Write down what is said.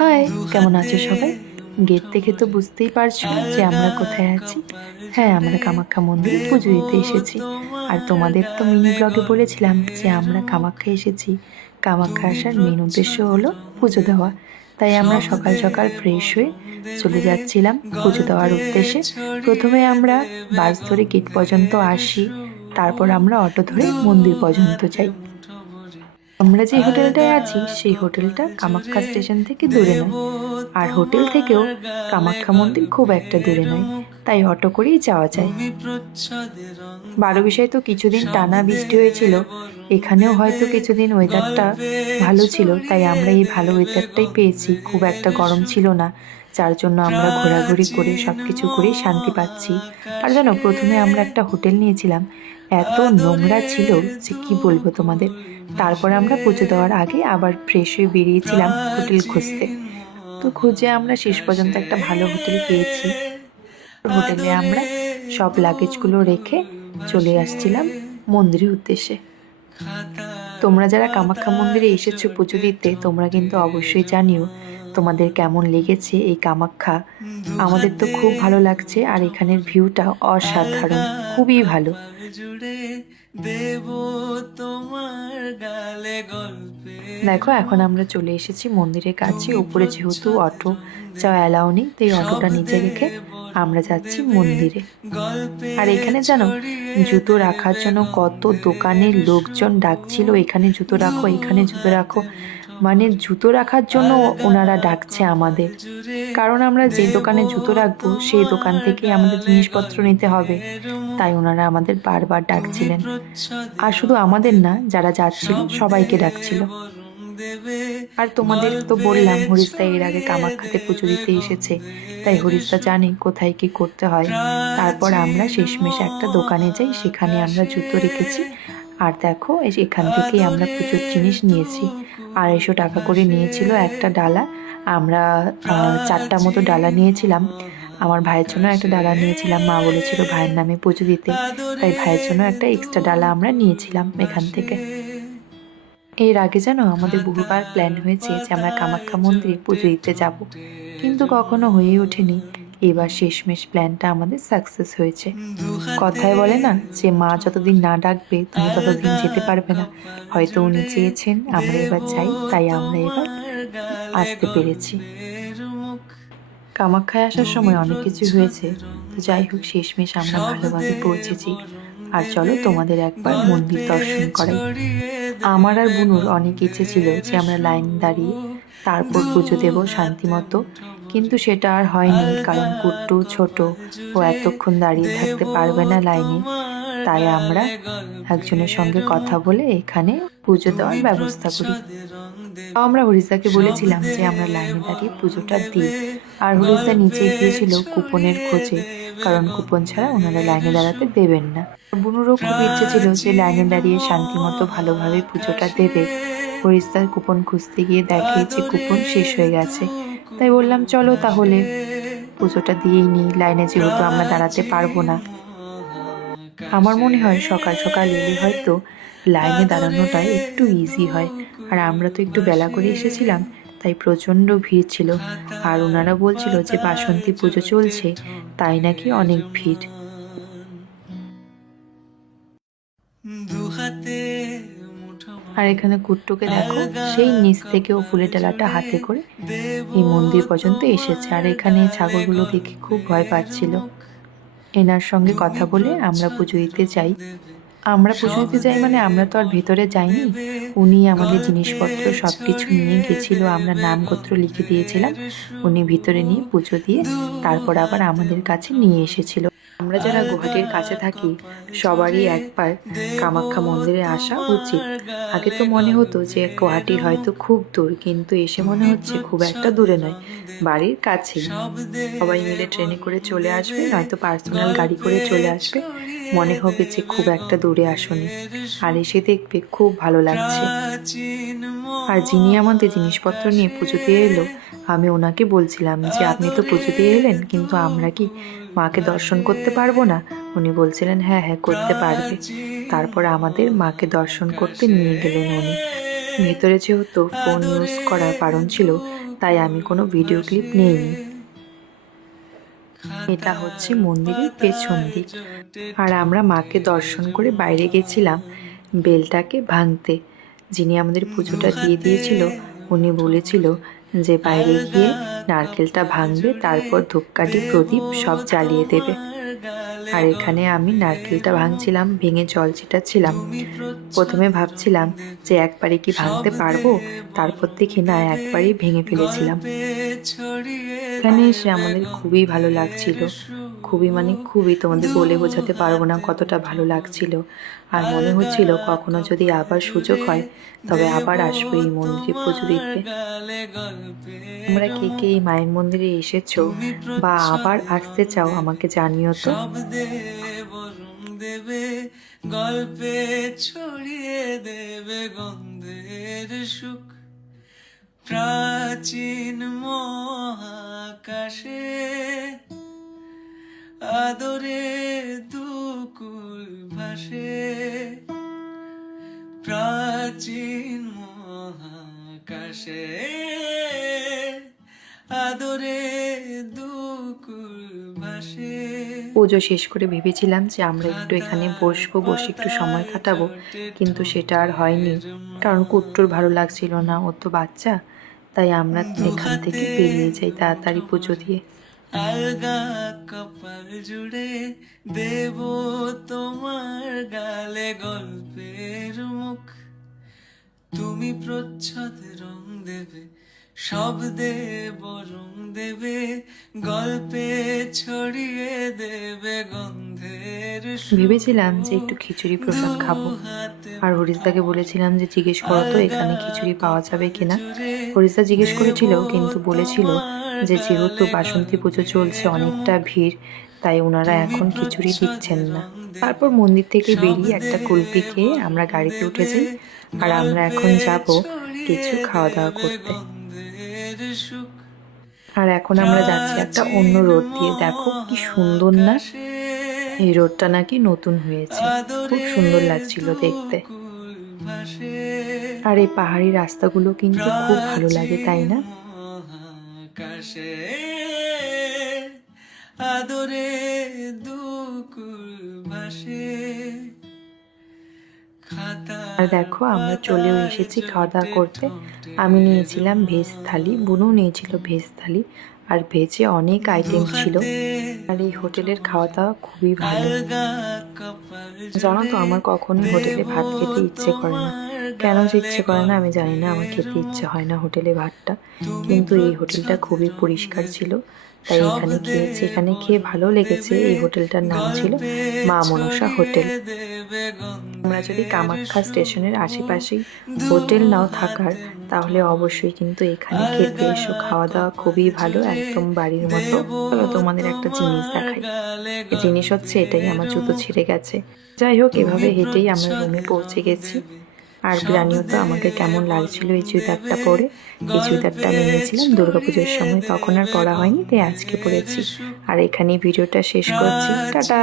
High, কেমন আছো সবাই? গেট থেকে তো বুঝতেই পারছো যে আমরা কোথায় আছি। হ্যাঁ, আমরা কামাখ্যা মন্দিরে পুজো দিতে এসেছি। আর তোমাদের তো মিনি ব্লগে বলেছিলাম যে আমরা কামাখ্যা এসেছি। কামাখ্যা আসার মেন উদ্দেশ্য হলো পুজো দেওয়া। তাই আমরা সকাল সকাল ফ্রেশ হয়ে চলে যাচ্ছিলাম পুজো দেওয়ার উদ্দেশ্যে। প্রথমে আমরা বাস ধরে গেট পর্যন্ত আসি, তারপর আমরা অটো ধরে মন্দির পর্যন্ত যাই। আমরা যে হোটেলটায় আছি সেই হোটেলটা কামাখ্যা স্টেশন থেকে দূরে নয়, আর হোটেল থেকেও কামাখ্যা মন্দির খুব একটা দূরে নয়, তাই অটো করেই যাওয়া যায়। 12 তো কিছুদিন টানা বৃষ্টি হয়েছিল, এখানেও হয়তো কিছুদিন ওয়েদারটা ভালো ছিল, তাই আমরা এই ভালো ওয়েদারটাই পেয়েছি। খুব একটা গরম ছিল না, যার জন্য আমরা ঘোরাঘুরি করে সব কিছু করেই শান্তি পাচ্ছি। আর জানো, প্রথমে আমরা একটা হোটেল নিয়েছিলাম, এত নোংরা ছিল যে কি বলবো তোমাদের। তারপর আমরা পুজো দেওয়ার আগে আবার ফ্রেশ হয়ে বেরিয়েছিলাম হোটেল খুঁজতে। তো খুঁজে আমরা শেষ পর্যন্ত একটা ভালো হোটেল পেয়েছি। হোটেলে আমরা সব লাগেজগুলো রেখে চলে আসছিলাম মন্দিরের উদ্দেশ্যে। তোমরা যারা কামাখ্যা মন্দিরে এসেছো পুজো দিতে, তোমরা কিন্তু অবশ্যই জানিও তোমাদের কেমন লেগেছে এই কামাখ্যা। আমাদের তো খুব ভালো লাগছে, আর এখানের ভিউটা অসাধারণ, খুবই ভালো। দেখো, এখন আমরা চলে এসেছি মন্দিরের কাছে। উপরে যেহেতু অটো যাওয়া অ্যালাউ নেই, তো এই অটোটা নিচে রেখে আমরা যাচ্ছি মন্দিরে। আর এখানে জানো, জুতো রাখার জন্য কত দোকানের লোকজন ডাকছিল, এখানে জুতো রাখো, এখানে জুতো রাখো। মানে জুতো রাখার জন্য ওনারা ডাকছে আমাদের, কারণ আমরা যে দোকানে জুতো রাখবো সেই দোকান থেকে আমাদের জিনিসপত্র নিতে হবে, তাই ওনারা আমাদের বারবার ডাকছিলেন। আর শুধু আমাদের না, যারা যাচ্ছিল সবাইকে ডাকছিল। আর তোমাদের তো বললাম হরিশদা এর আগে কামাখ্যাতে পুজো দিতে এসেছে, তাই হরিশদা জানে কোথায় কি করতে হয়। তারপর আমরা শেষমেশ একটা দোকানে যাই, সেখানে আমরা জুতো রেখেছি। আর দেখো, এখান থেকেই আমরা পুজোর জিনিস নিয়েছি। 250 টাকা করে নিয়েছিল একটা ডালা। আমরা 4টা মতো ডালা নিয়েছিলাম। আমার ভাইয়ের জন্য একটা ডালা নিয়েছিলাম, মা বলেছিল ভাইয়ের নামে পুজো দিতে, তাই ভাইয়ের জন্য একটা এক্সট্রা ডালা আমরা নিয়েছিলাম এখান থেকে। এর আগে যেন আমাদের বহুবার প্ল্যান হয়েছে যে আমরা কামাখ্যা মন্দিরে পুজো দিতে যাব, কিন্তু কখনো হয়ে ওঠেনি। এবার শেষমেশ প্ল্যানটা আমাদের সাকসেস হয়েছে। কথায় বলে না যে মা যতদিন না ডাকবে তুমি ততদিন যেতে পারবে না। হয়তো উনি চেয়েছেন আমরা এবার যাই, তাই আমরা এবার আসতে পেরেছি। কামাখ্যায় আসার সময় অনেক কিছু হয়েছে, তো যাই হোক শেষমেশ আমরা ভালোভাবে পৌঁছেছি। আর চলো তোমাদের একবার মন্দির দর্শন করাই। আমার আর বুনুর অনেক ইচ্ছে ছিল যে আমরা লাইন দাঁড়িয়ে তারপর পুজো দেব শান্তি মতো, কিন্তু সেটা আর হয়নি, কারণ কুট্টু ছোট, ও এতক্ষণ দাঁড়িয়ে থাকতে পারবে না লাইনে। তাই আমরা একজনের সঙ্গে কথা বলে এখানে পুজো দেওয়ার ব্যবস্থা করি। আমরা হরিশদাকে বলেছিলাম যে আমরা লাইনে দাঁড়িয়ে পুজোটা দিই, আর হরিশদা নিচে গিয়েছিল কুপনের খোঁজে, কারণ কুপন ছাড়া ওনারা লাইনে দাঁড়াতে দেবেন না। বুনুরও খুব ইচ্ছে ছিল যে লাইনে দাঁড়িয়ে শান্তি মতো ভালোভাবে পুজোটা দেবে। হরিশদার কুপন খুঁজতে গিয়ে দেখে যে কুপন শেষ হয়ে গেছে, তাই বললাম চলো তাহলে পুজোটা দিয়েই নিই, লাইনে যেহেতু আমরা দাঁড়াতে পারবো না। আমার মনে হয় সকাল সকাল এলে হয়তো লাইনে দাঁড়ানোটা একটু ইজি হয়। আর আমরা তো একটু বেলা করে এসেছিলাম, তাই প্রচণ্ড ভিড় ছিল। আর ওনারা বলছিল যে বাসন্তী পুজো চলছে, তাই নাকি অনেক ভিড়। আর এখানে কুট্টুকে দেখো, সেই নিচ থেকে ও ফুলের ডালাটা হাতে করে এই মন্দির পর্যন্ত এসেছে। আর এখানে ছাগলগুলো দেখে খুব ভয় পাচ্ছিল। এনার সঙ্গে কথা বলে আমরা পুজো দিতে যাই। আমরা পুজো দিতে যাই মানে আমরা তো আর ভেতরে যাইনি, উনি আমাদের জিনিসপত্র সব কিছু নিয়ে গেছিল, আমরা নাম গোত্র লিখে দিয়েছিলাম, উনি ভিতরে নিয়ে পুজো দিয়ে তারপর আবার আমাদের কাছে নিয়ে এসেছিল। আমরা যারা গুয়াহাটির কাছে থাকি সবারই একবার কামাখ্যা মন্দিরে আসা উচিত। আগে তো মনে হতো যে গুয়াহাটি হয়তো খুব দূর, কিন্তু এসে মনে হচ্ছে খুব একটা দূরে নয়, বাড়ির কাছেই। সবাই মিলে ট্রেনে করে চলে আসবে, নয়তো পার্সোনাল গাড়ি করে চলে আসবে, মনে হবে যে খুব একটা দূরে আসনি, আর এসে দেখবে খুব ভালো লাগছে। আর যিনি আমাদের জিনিসপত্র নিয়ে পুজো দিয়ে এলো, আমি ওনাকে বলছিলাম যে আপনি তো পুজো দিয়ে এলেন, কিন্তু আমরা কি মাকে দর্শন করতে পারবো না? উনি বলছিলেন হ্যাঁ হ্যাঁ করতে পারবে। তারপর আমাদের মাকে দর্শন করতে নিয়ে গেলেন উনি। ভেতরে যেহেতু ফোন ইউজ করার বারণ ছিল, তাই আমি কোনো ভিডিও ক্লিপ নিইনি। এটা হচ্ছে মন্দিরের পেছন দিক। আর আমরা মাকে দর্শন করে বাইরে গেছিলাম বেলটাকে ভাঙতে। যিনি আমাদের পুজোটা দিয়ে দিয়েছিল উনি বলেছিল যে বাইরে গিয়ে নারকেলটা ভাঙবে, তারপর ধূপকাঠি প্রদীপ সব জ্বালিয়ে দেবে। আর এখানে আমি নারকেলটা ভাঙছিলাম, ভেঙে জল ছিটাচ্ছিলাম। প্রথমে ভাবছিলাম যে একবারে কি ভাঙতে পারবো, তারপর দেখি না একবারই ভেঙে ফেলেছিলাম। এখানে এসে আমাদের খুবই ভালো লাগছিল, খুবই, তোমাদের বলে বোঝাতে পারবো না কতটা ভালো লাগছিল। আর মনে হচ্ছিল কখনো যদি আবার সুযোগ হয় তবে আবার আসবো এই মন্দিরে পুজো দিতে। তোমরা কে কে এই মায়ের মন্দিরে এসেছো বা আবার আসতে চাও আমাকে জানিও তো। গল্পে ছড়িয়ে দেবে গন্ধের সুখ, প্রাচীন মহাকাশে আদরে দুকুল ভাসে, প্রাচীন মহাকাশে আদরে দুকুল ভাসে। পুজো শেষ করে ভেবেছিলাম যে আমরা একটু এখানে বসবো, বসে একটু সময় কাটাবো, কিন্তু সেটা আর হয়নি, কারণ কুট্টুর ভালো লাগছিল না, ও তো বাচ্চা। তাই আমরা এখান থেকে বেরিয়ে যাই তাড়াতাড়ি পুজো দিয়ে। আলগা কপাল জুড়ে দেব তোমার গালে গল্পের মুখ, তুমি প্রচ্ছদ রং দেবে, শব্দে বরং দেবে, গল্পে ছড়িয়ে দেবে গন্ধের। ভেবেছিলাম যে একটু খিচুড়ি প্রসাদ খাবো, আর হরিশদাকে বলেছিলাম যে জিজ্ঞেস করো তো এখানে খিচুড়ি পাওয়া যাবে কিনা। হরিশদা জিজ্ঞেস করেছিল, কিন্তু বলেছিল যে যেহেতু বাসন্তী পুজো চলছে, অনেকটা ভিড়, তাই ওনারা এখন খিচুড়ি দিচ্ছেন না। তারপর মন্দির থেকে বেরিয়ে একটা কুলপি খেয়ে আমরা গাড়িতে উঠে যাই, আর আমরা এখন যাব কিছু খাওয়া দাওয়া করতে। আর এখন আমরা যাচ্ছি একটা অন্য রোড দিয়ে। দেখো কি সুন্দর না, এই রোডটা নাকি নতুন হয়েছে, খুব সুন্দর লাগছিল দেখতে। আর এই পাহাড়ি রাস্তাগুলো কিন্তু খুব ভালো লাগে, তাই না? আদরে দুকুল ভাসে। আর দেখো আমরা চলেও এসেছি খাওয়া দাওয়া করতে। আমি নিয়েছিলাম ভেজ থালি, বুনু নিয়েছিল ভেজ থালি, আর ভেজে অনেক আইটেম ছিল। আর এই হোটেলের খাওয়া দাওয়া খুবই ভালো। জানো তো আমার কখনোই হোটেলে ভাত খেতে ইচ্ছে করে না, কেন যে ইচ্ছে করে না আমি জানি না, আমার খেতে ইচ্ছে হয় না হোটেলে ভাতটা। কিন্তু এই হোটেলটা খুবই পরিষ্কার ছিল, তাই এখানে খেয়েছি, এখানে খেয়ে ভালো লেগেছে। এই হোটেলটার নাম ছিল মা মনসা হোটেল। তোমরা যদি কামাখ্যা স্টেশনের আশেপাশেই হোটেল নাও থাকার, তাহলে অবশ্যই কিন্তু এখানে খেতে এসো, খাওয়া দাওয়া খুবই ভালো, একদম বাড়ির মতো। চলো তোমাদের একটা জিনিস দেখাই। জিনিস হচ্ছে এটাই, আমার জুতো ছিঁড়ে গেছে। যাই হোক, এভাবে হেঁটেই আমরা রুমে পৌঁছে গেছি। আর জানিও তো আমাকে কেমন লাগছিল এই চুড়িদারটা পরে। এই চুড়িদারটা আমি নিয়েছিলাম দুর্গাপুজোর সময়, তখন আর পরা হয়নি, তাই আজকে পরেছি। আর এখানেই ভিডিওটা শেষ করছি, টাটা।